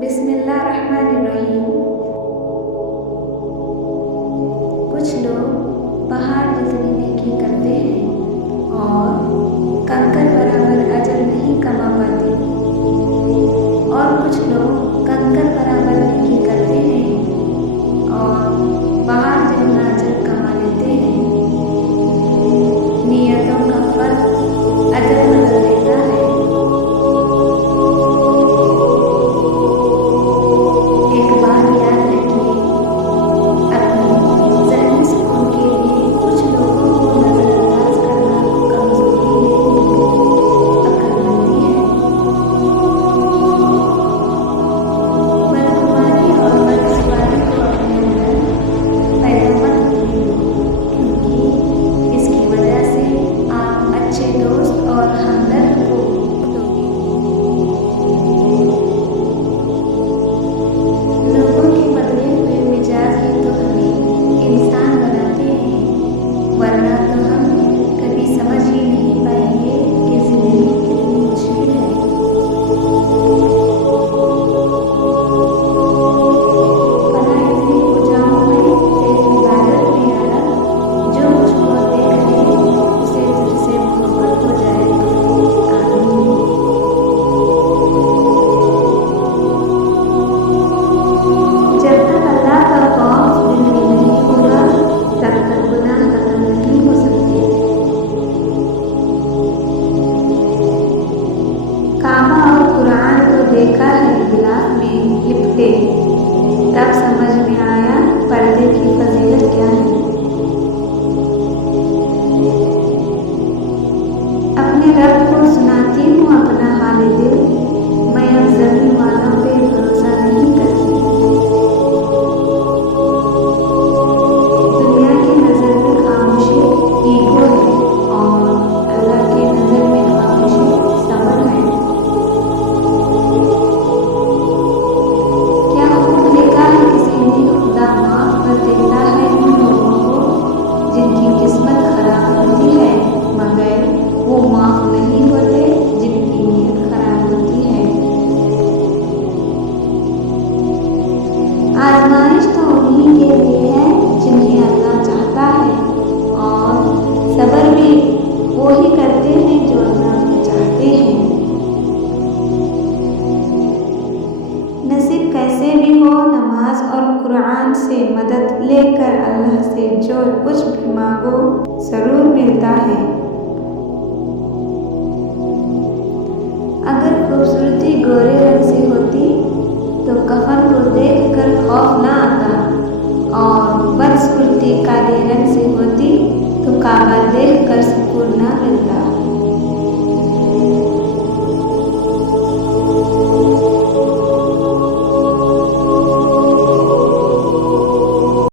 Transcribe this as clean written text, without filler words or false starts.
बिस्मिल्लाहिर्रहमानिर्रहीम। कुछ लोग पहाड़ जितनी नेकी करते हैं और कंकर बराबर अजर नहीं कमा पाते, और कुछ लोग कंकर बराबर नेकी करते हैं और पहाड़ जितना अजर कमा लेते हैं। नियतों का फर्क अजर बदल देता है। एक बात याद रखिए, अपनी ज़हनी सुकून के लिए कुछ लोगों को नज़रअंदाज करना कमज़ोरी नहीं, अक्लमंदी है। बदगुमानी और बदसवारी को अपने अंदर पैदा मत कीजिए, क्योंकि इसकी वजह से आप अच्छे दोस्त और हमदर्द को लोगों के बदले हुए मिजाज ही तो हमें इंसान बनाते हैं, वरना तो हम कभी समझ ही नहीं पाएंगे कि जिंदगी कितनी मुश्किल है। पना इतनी हो जाऊं मैं तेरी इबादत में आला, जो मुझको देख ले उसे तुझसे मोहब्बत हो जाए। आमीन। जब तक अल्लाह का खौफ दिल में नहीं होगा, तब तक गुनाह खत्म नहीं हो सकते। काबा और कुरान को देखा है गिलाफ में लिपटे, तब समझ में आया पर्दे की फजीलत क्या है। अपने रब को सुनाती हूँ अपना हाल दिल, मैं अब ज़मीन वालों पे भरोसा नहीं करती। दुनिया की नज़र में खामोशी ईगो है और अल्लाह की नज़र में खामोशी सब्र है। क्या खूब देखा है किसी ने, खुदा माफ़ कर देता है उन लोगों को जिनकी किस्मत खराब होती है, मगर वो माफ़ नहीं होते जिनकी नीयत खराब होती है। आजमाइश तो उन्हीं के लिए है जिन्हें अल्लाह चाहता है, और सब्र भी वो ही करते हैं जो अल्लाह को चाहते हैं। नसीब कैसे भी हो, नमाज और कुरान से मदद लेकर अल्लाह से जो कुछ भी मांगो ज़रूर मिलता है। अगर खूबसूरती गोरे रंग से होती तो कफन को देखकर खौफ ना आता, और बदसूरती काले रंग से होती तो काबा देखकर सुकून ना मिलता।